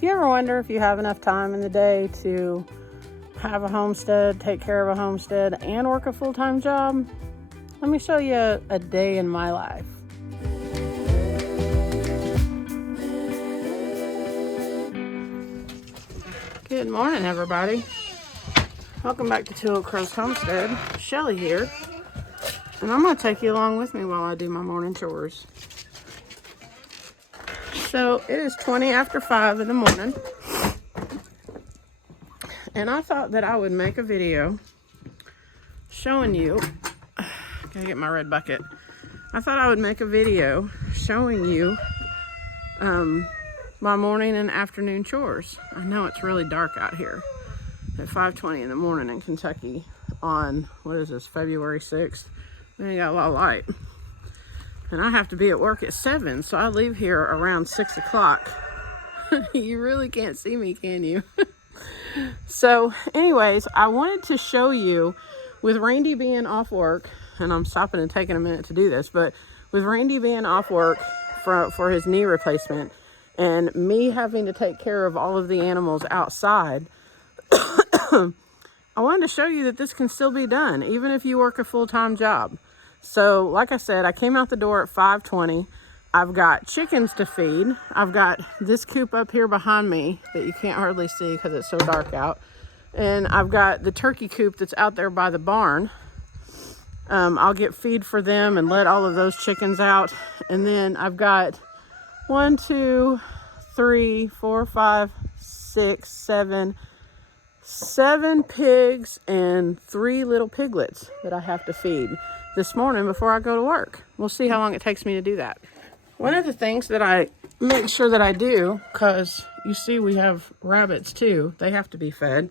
Do you ever wonder if you have enough time in the day to have a homestead, take care of a homestead, and work a full-time job? Let me show you a day in my life. Good morning, everybody. Welcome back to Two Oak Crows Homestead. Shelly here, and I'm going to take you along with me while I do my morning chores. So it is 20 after 5 in the morning, and I thought that I would make a video showing you, gotta get my red bucket. I thought I would make a video showing you my morning and afternoon chores. I know it's really dark out here at 5:20 in the morning in Kentucky on, what is this, February 6th. We ain't got a lot of light. And I have to be at work at 7, so I leave here around 6 o'clock. You really can't see me, can you? So, anyways, I wanted to show you, with Randy being off work, and I'm stopping and taking a minute to do this, but with Randy being off work for his knee replacement, and me having to take care of all of the animals outside, I wanted to show you that this can still be done, even if you work a full-time job. So, like I said, I came out the door at 5:20. I've got chickens to feed. I've got this coop up here behind me that you can't hardly see because it's so dark out. And I've got the turkey coop that's out there by the barn. I'll get feed for them and let all of those chickens out. And then I've got 1, 2, 3, 4, 5, 6, 7 pigs and 3 little piglets that I have to feed this morning before I go to work. We'll see how long it takes me to do that. One of the things that I make sure that I do, because you see we have rabbits too, they have to be fed.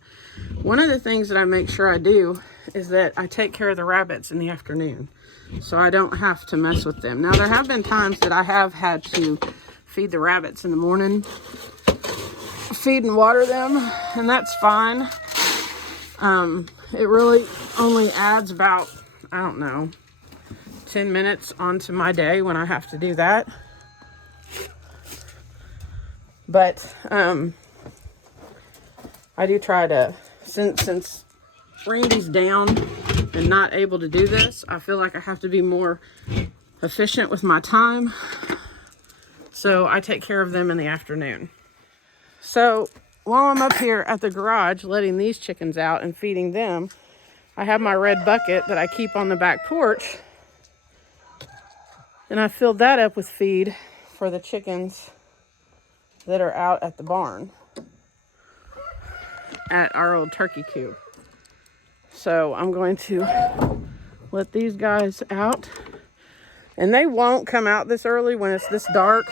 One of the things that I make sure I do is that I take care of the rabbits in the afternoon, so I don't have to mess with them. Now, there have been times that I have had to feed the rabbits in the morning, feed and water them, and that's fine. It really only adds about, I don't know, 10 minutes onto my day when I have to do that. But I do try to, since Randy's down and not able to do this, I feel like I have to be more efficient with my time. So I take care of them in the afternoon. So while I'm up here at the garage letting these chickens out and feeding them, I have my red bucket that I keep on the back porch, and I filled that up with feed for the chickens that are out at the barn at our old turkey coop. So I'm going to let these guys out, and they won't come out this early when it's this dark.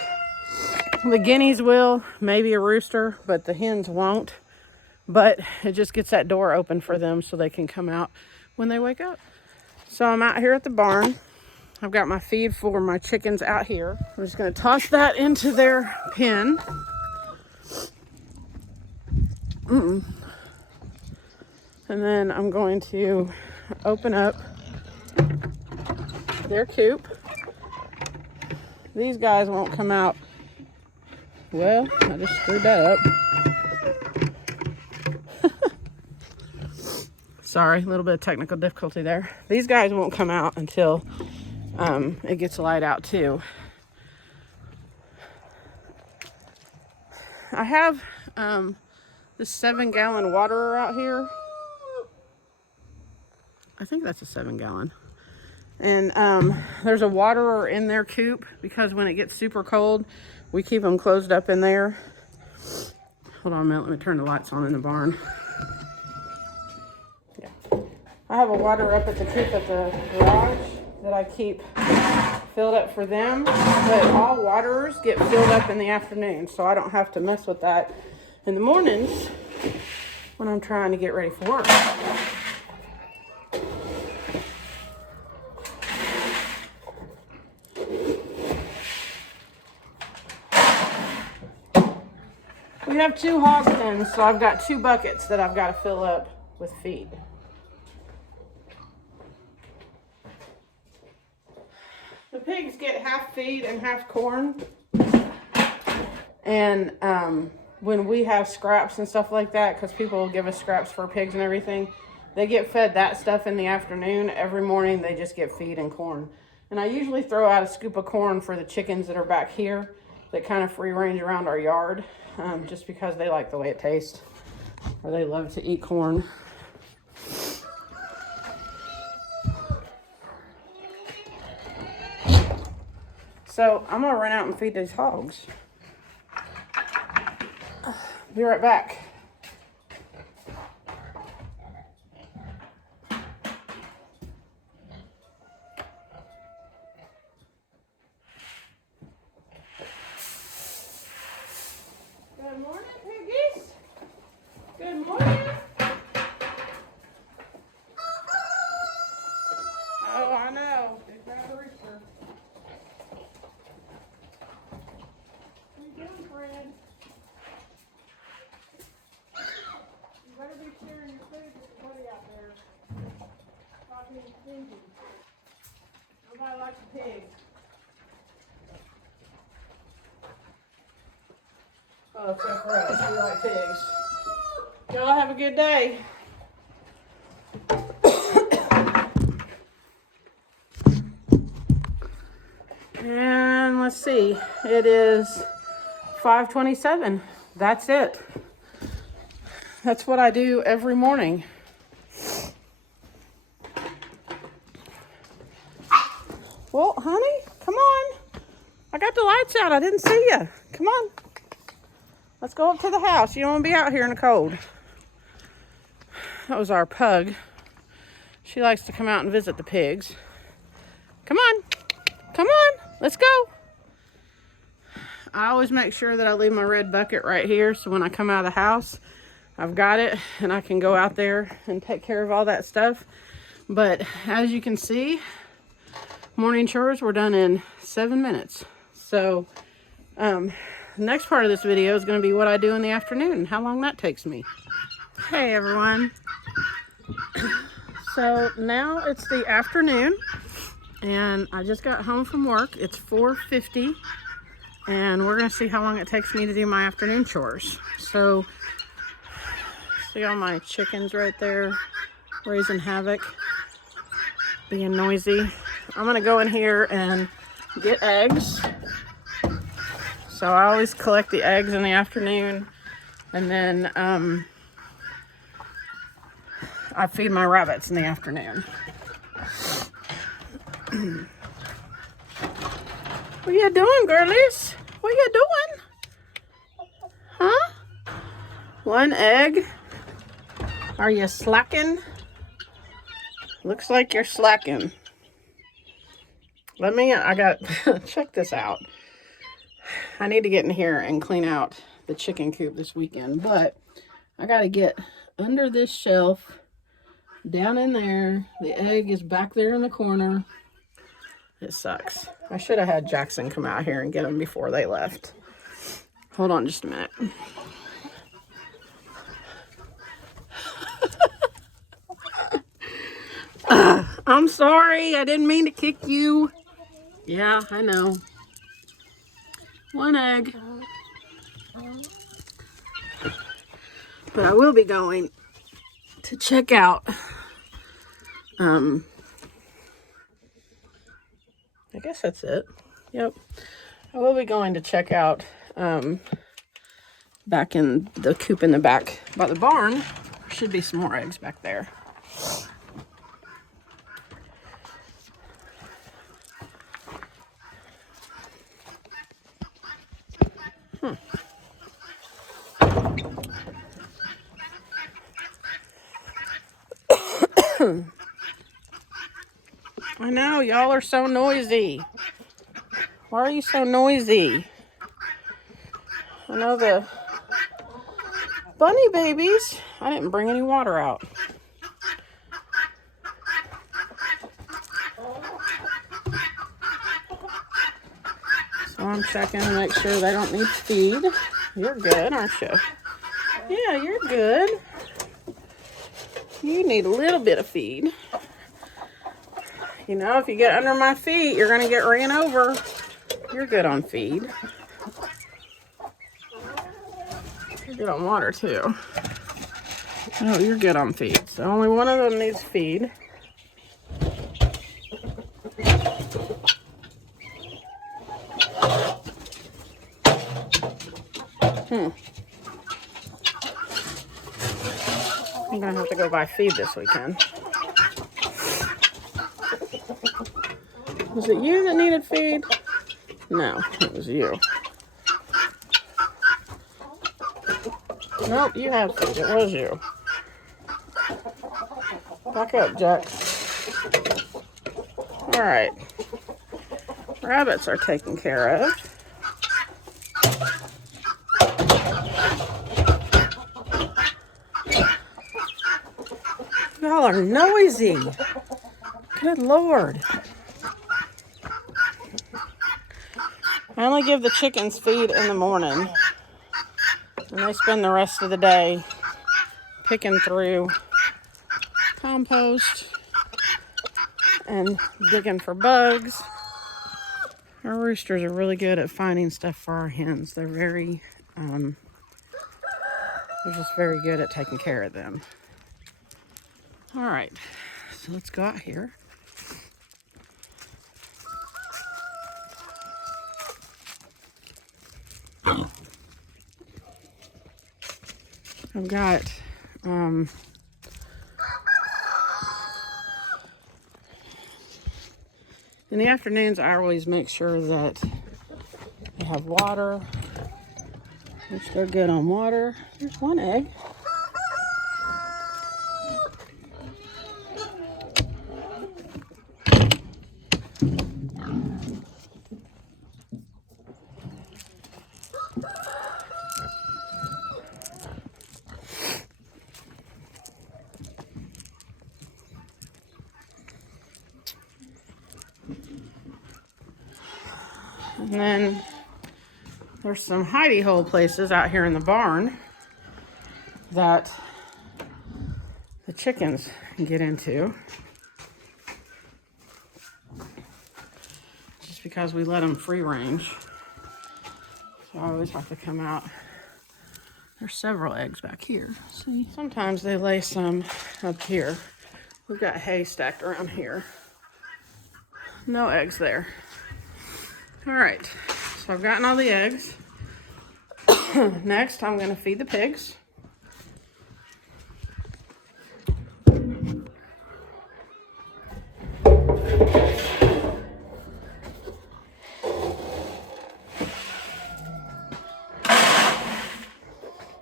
The guineas will, maybe a rooster, but the hens won't. But it just gets that door open for them so they can come out when they wake up. So I'm out here at the barn. I've got my feed for my chickens out here. I'm just going to toss that into their pen. And then I'm going to open up their coop. These guys won't come out. Well, I just screwed that up. Sorry, a little bit of technical difficulty there. These guys won't come out until it gets light out too. I have this 7-gallon waterer out here. I think that's a 7-gallon. And there's a waterer in their coop because when it gets super cold, we keep them closed up in there. Hold on a minute, let me turn the lights on in the barn. Yeah. I have a water up at the coop at the garage that I keep filled up for them. But all waterers get filled up in the afternoon, so I don't have to mess with that in the mornings when I'm trying to get ready for work. We have 2 hog pens, so I've got 2 buckets that I've got to fill up with feed. The pigs get half feed and half corn. And when we have scraps and stuff like that, because people will give us scraps for pigs and everything, they get fed that stuff in the afternoon. Every morning they just get feed and corn. And I usually throw out a scoop of corn for the chickens that are back here that kind of free range around our yard, just because they like the way it tastes, or they love to eat corn. So I'm gonna run out and feed these hogs. Be right back. Good morning, piggies. Good morning. Oh, I know. They grabbed a rooster. What are you doing, Fred? You better be sharing your food with your buddy out there. Stop being stingy. Nobody likes a pig. Oh, except for us. We like pigs. Y'all have a good day. And let's see. It is 5:27. That's it. That's what I do every morning. Well, honey, come on. I got the lights out. I didn't see you. Come on. Let's go up to the house. You don't want to be out here in the cold. That was our pug. She likes to come out and visit the pigs. Come on. Come on. Let's go. I always make sure that I leave my red bucket right here, so when I come out of the house, I've got it and I can go out there and take care of all that stuff. But as you can see, morning chores were done in 7 minutes. So the next part of this video is going to be what I do in the afternoon and how long that takes me. Hey everyone. So now it's the afternoon and I just got home from work. It's 4:50 and we're going to see how long it takes me to do my afternoon chores. So see all my chickens right there raising havoc, being noisy. I'm going to go in here and get eggs. So I always collect the eggs in the afternoon, and then I feed my rabbits in the afternoon. What you doing, girlies? What you doing? Huh? One egg? Are you slacking? Looks like you're slacking. I got, check this out. I need to get in here and clean out the chicken coop this weekend, but I got to get under this shelf, down in there. The egg is back there in the corner. It sucks. I should have had Jackson come out here and get them before they left. Hold on just a minute. I'm sorry. I didn't mean to kick you. Yeah, I know. One egg. But I will be going to check out I guess that's it. Yep. I will be going to check out back in the coop in the back by the barn. There should be some more eggs back there. I know, y'all are so noisy. Why are you so noisy? I know the bunny babies. I didn't bring any water out. So I'm checking to make sure they don't need feed. You're good, aren't you? Yeah, you're good. You need a little bit of feed. You know, if you get under my feet, you're going to get ran over. You're good on feed. You're good on water too. Oh, you're good on feed. So only one of them needs feed. I'm gonna have to go buy feed this weekend. Was it you that needed feed? No, it was you. Nope, you had feed. It was you. Back up, Jack. All right. Rabbits are taken care of. Y'all are noisy. Good Lord. I only give the chickens feed in the morning. And they spend the rest of the day picking through compost and digging for bugs. Our roosters are really good at finding stuff for our hens. They're just very good at taking care of them. All right, so let's go out here. I've got in the afternoons, I always make sure that they have water, which they're good on water. There's one egg. And then there's some hidey hole places out here in the barn that the chickens can get into. Just because we let them free range. So I always have to come out. There's several eggs back here. See, sometimes they lay some up here. We've got hay stacked around here. No eggs there. All right, so I've gotten all the eggs. Next, I'm gonna feed the pigs.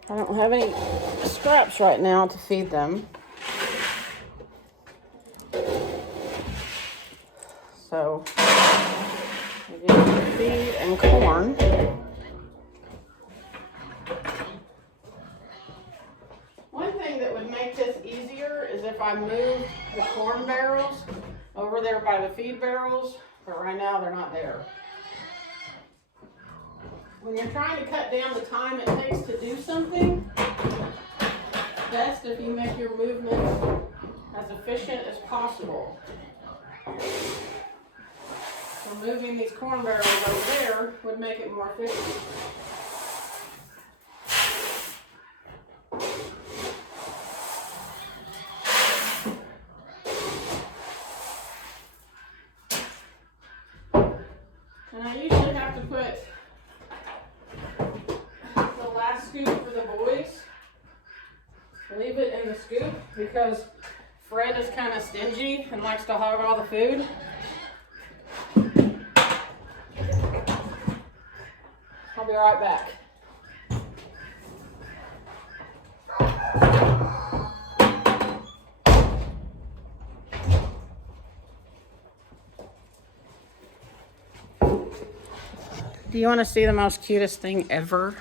I don't have any scraps right now to feed them. So, I give feed and corn. One thing that would make this easier is if I move the corn barrels over there by the feed barrels, but right now they're not there. When you're trying to cut down the time it takes to do something, best if you make your movements as efficient as possible. So moving these corn barrels over there would make it more efficient. And I usually have to put the last scoop for the boys. Leave it in the scoop because Fred is kind of stingy and likes to hog all the food. I'll be right back. Do you want to see the most cutest thing ever?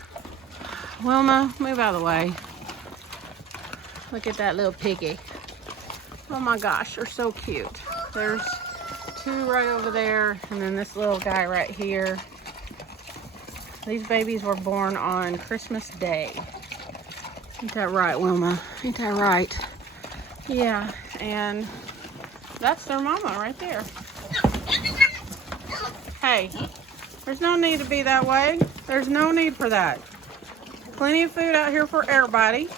Wilma, move out of the way. Look at that little piggy. Oh my gosh, they're so cute. There's two right over there, and then this little guy right here. These babies were born on Christmas Day. Ain't that right, Wilma? Ain't that right? Yeah, and that's their mama right there. Hey, there's no need to be that way. There's no need for that. Plenty of food out here for everybody.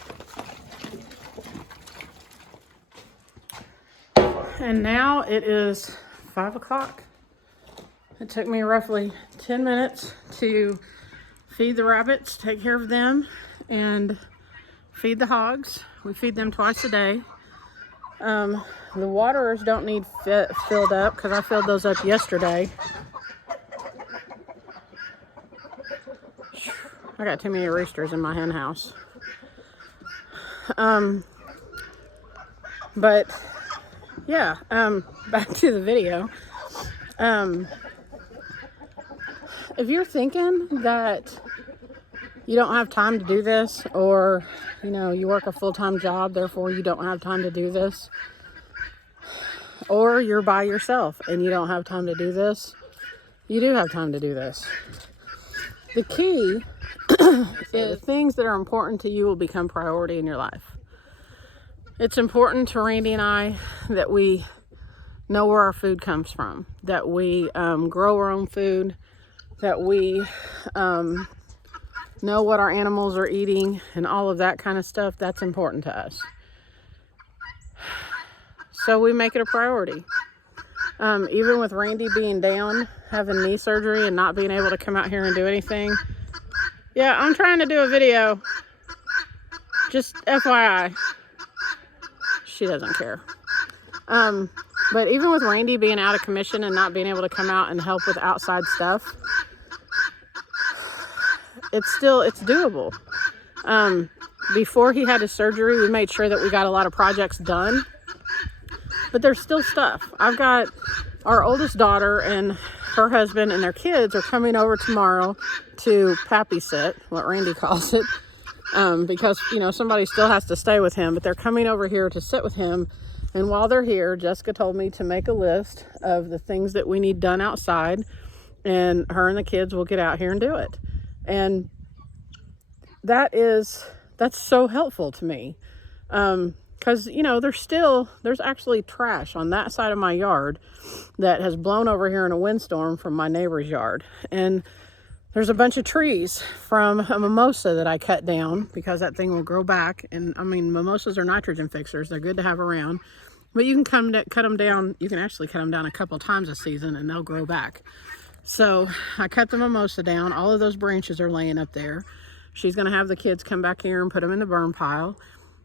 And now it is 5 o'clock. It took me roughly 10 minutes to feed the rabbits, take care of them, and feed the hogs. We feed them twice a day. The waterers don't need filled up because I filled those up yesterday. I got too many roosters in my hen house. But yeah, back to the video. If you're thinking that you don't have time to do this, or you work a full-time job, therefore you don't have time to do this, or you're by yourself and you don't have time to do this, you do have time to do this. The key is things that are important to you will become priority in your life. It's important to Randy and I that we know where our food comes from, that we grow our own food, that we know what our animals are eating and all of that kind of stuff. That's important to us. So we make it a priority. Even with Randy being down, having knee surgery and not being able to come out here and do anything. Yeah, I'm trying to do a video. Just FYI. She doesn't care. But even with Randy being out of commission and not being able to come out and help with outside stuff, it's doable. Before he had his surgery, we made sure that we got a lot of projects done, but there's still stuff. I've got our oldest daughter and her husband and their kids are coming over tomorrow to pappy sit, what Randy calls it, because somebody still has to stay with him, but they're coming over here to sit with him. And while they're here, Jessica told me to make a list of the things that we need done outside, and her and the kids will get out here and do it. And that's so helpful to me. Because, there's actually trash on that side of my yard that has blown over here in a windstorm from my neighbor's yard. And there's a bunch of trees from a mimosa that I cut down because that thing will grow back. And mimosas are nitrogen fixers. They're good to have around. But you can cut them down. You can actually cut them down a couple times a season and they'll grow back. So I cut the mimosa down. All of those branches are laying up there. She's going to have the kids come back here and put them in the burn pile.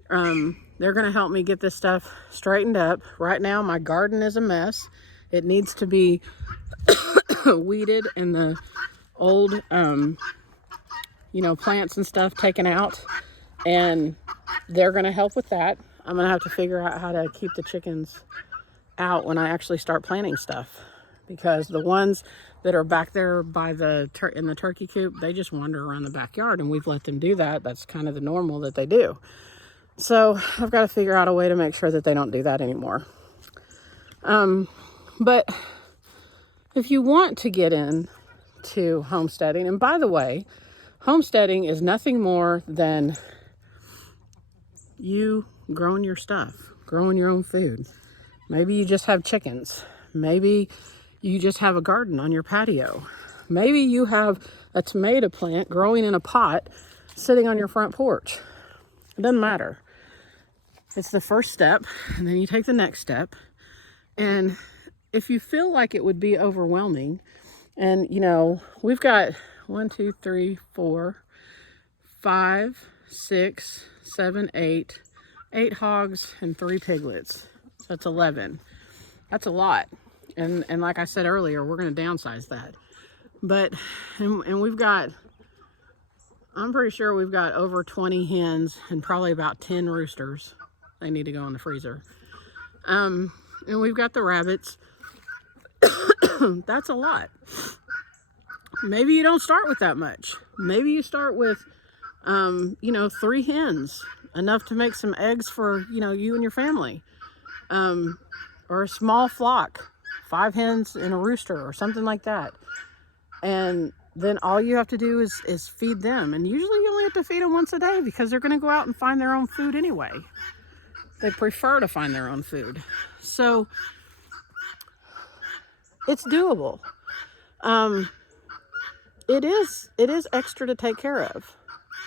They're going to help me get this stuff straightened up. Right now, my garden is a mess. It needs to be weeded and the old, plants and stuff taken out. And they're going to help with that. I'm going to have to figure out how to keep the chickens out when I actually start planting stuff. Because the ones that are back there by in the turkey coop, they just wander around the backyard, and we've let them do that. That's kind of the normal that they do. So I've got to figure out a way to make sure that they don't do that anymore. But if you want to get into homesteading, and by the way, homesteading is nothing more than you growing your stuff, growing your own food. Maybe you just have chickens. Maybe you just have a garden on your patio. Maybe you have a tomato plant growing in a pot sitting on your front porch. It doesn't matter. It's the first step, and then you take the next step. And if you feel like it would be overwhelming, and we've got 1, 2, 3, 4, 5, 6, 7, 8 hogs and 3 piglets. So that's 11. That's a lot. And like I said earlier, we're going to downsize that. But, and we've got, I'm pretty sure we've got over 20 hens and probably about 10 roosters. They need to go in the freezer. And we've got the rabbits. That's a lot. Maybe you don't start with that much. Maybe you start with, 3 hens, enough to make some eggs for, you and your family. Or a small flock. 5 hens and a rooster or something like that. And then all you have to do is feed them. And usually you only have to feed them once a day because they're going to go out and find their own food anyway. They prefer to find their own food. So it's doable. It is extra to take care of.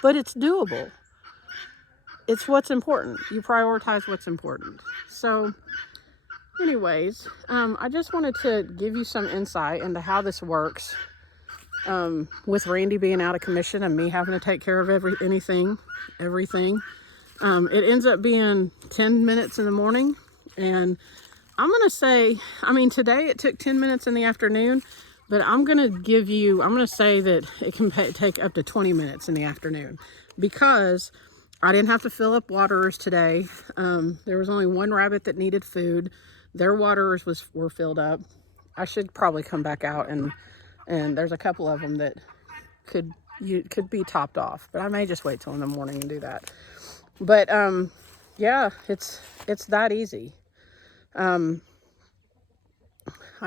but it's doable. It's what's important. You prioritize what's important. So anyways, I just wanted to give you some insight into how this works, with Randy being out of commission and me having to take care of everything. It ends up being 10 minutes in the morning, and I'm going to say, I mean, today it took 10 minutes in the afternoon, but I'm going to say that it can take up to 20 minutes in the afternoon, because I didn't have to fill up waterers today. There was only one rabbit that needed food. Their waterers were filled up. I should probably come back out and there's a couple of them that could be topped off, but I may just wait till in the morning and do that. But yeah, it's that easy. I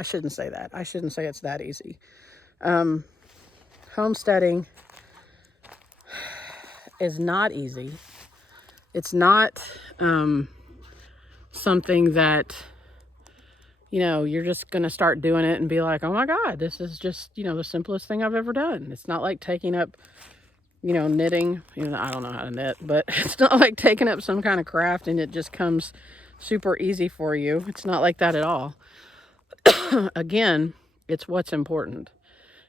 shouldn't say that. I shouldn't say it's that easy. Homesteading is not easy. It's not something that, you know, you're just going to start doing it and be like, oh my God, this is just, you know, the simplest thing I've ever done. It's not like taking up, you know, knitting. You know, I don't know how to knit, but it's not like taking up some kind of craft and it just comes super easy for you. It's not like that at all. Again, it's what's important.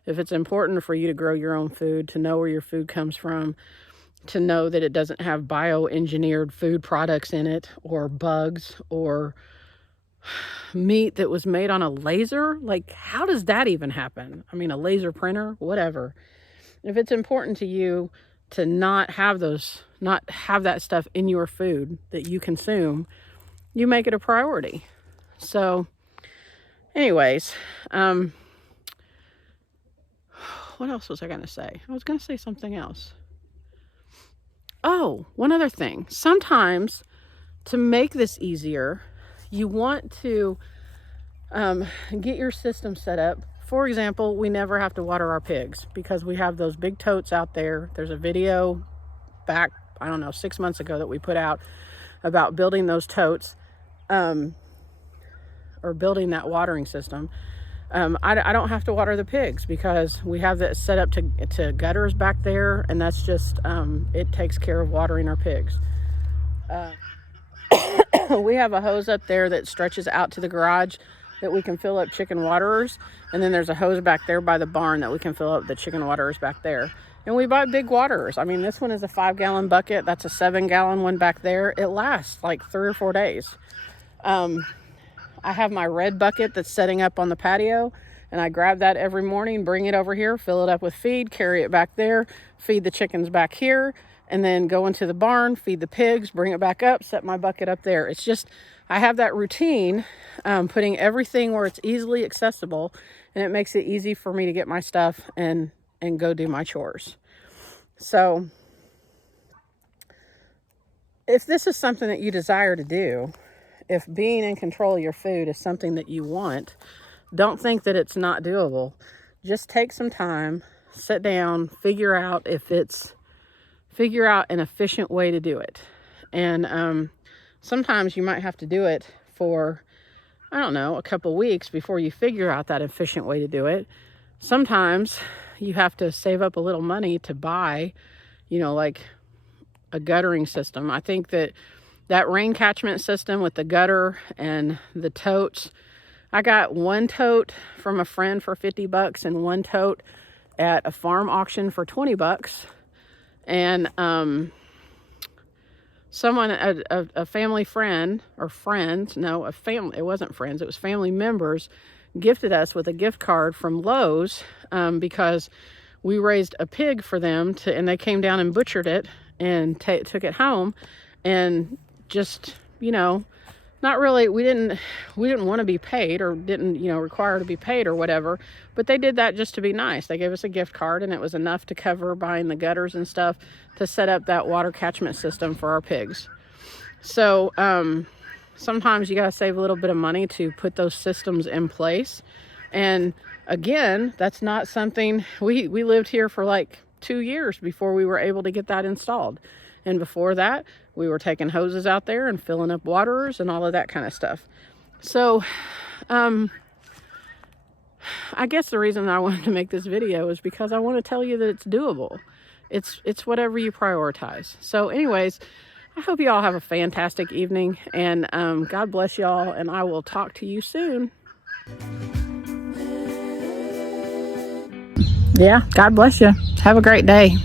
If it's important for you to grow your own food, to know where your food comes from, to know that it doesn't have bioengineered food products in it, or bugs, or meat that was made on a laser, like how does that even happen? I mean, a laser printer, whatever. If it's important to you to not have that stuff in your food that you consume, you make it a priority. So anyways, what else was I going to say? I was going to say something else. Oh, one other thing. Sometimes to make this easier, you want to get your system set up. For example, we never have to water our pigs because we have those big totes out there. There's a video back, I don't know, 6 months ago that we put out about building those totes, or building that watering system. I don't have to water the pigs because we have that set up to gutters back there, and that's just, it takes care of watering our pigs. We have a hose up there that stretches out to the garage that we can fill up chicken waterers, and then there's a hose back there by the barn that we can fill up the chicken waterers back there. And we buy big waterers. I mean, this one is a 5-gallon bucket. That's a 7-gallon one back there. It lasts like 3 or 4 days. I have my red bucket that's setting up on the patio, and I grab that every morning, bring it over here, fill it up with feed, carry it back there, feed the chickens back here, and then go into the barn, feed the pigs, bring it back up, set my bucket up there. It's just, I have that routine, putting everything where it's easily accessible, and it makes it easy for me to get my stuff and go do my chores. So if this is something that you desire to do, if being in control of your food is something that you want, don't think that it's not doable. Just take some time, sit down, figure out an efficient way to do it. And sometimes you might have to do it for, I don't know, a couple weeks before you figure out that efficient way to do it. Sometimes you have to save up a little money to buy, you know, like a guttering system. I think that rain catchment system with the gutter and the totes, I got one tote from a friend for $50 and one tote at a farm auction for $20. And someone, a family friend, or friends, no, a family, it wasn't friends, it was family members, gifted us with a gift card from Lowe's, because we raised a pig for them and they came down and butchered it and took it home, and just, you know, not really, we didn't want to be paid, or didn't, you know, require to be paid or whatever, but they did that just to be nice. They gave us a gift card, and it was enough to cover buying the gutters and stuff to set up that water catchment system for our pigs. So sometimes you got to save a little bit of money to put those systems in place. And again, that's not something, we lived here for like 2 years before we were able to get that installed. And before that, we were taking hoses out there and filling up waterers and all of that kind of stuff. So, I guess the reason I wanted to make this video is because I want to tell you that it's doable. It's whatever you prioritize. So anyways, I hope you all have a fantastic evening, and God bless y'all, and I will talk to you soon. Yeah, God bless you. Have a great day.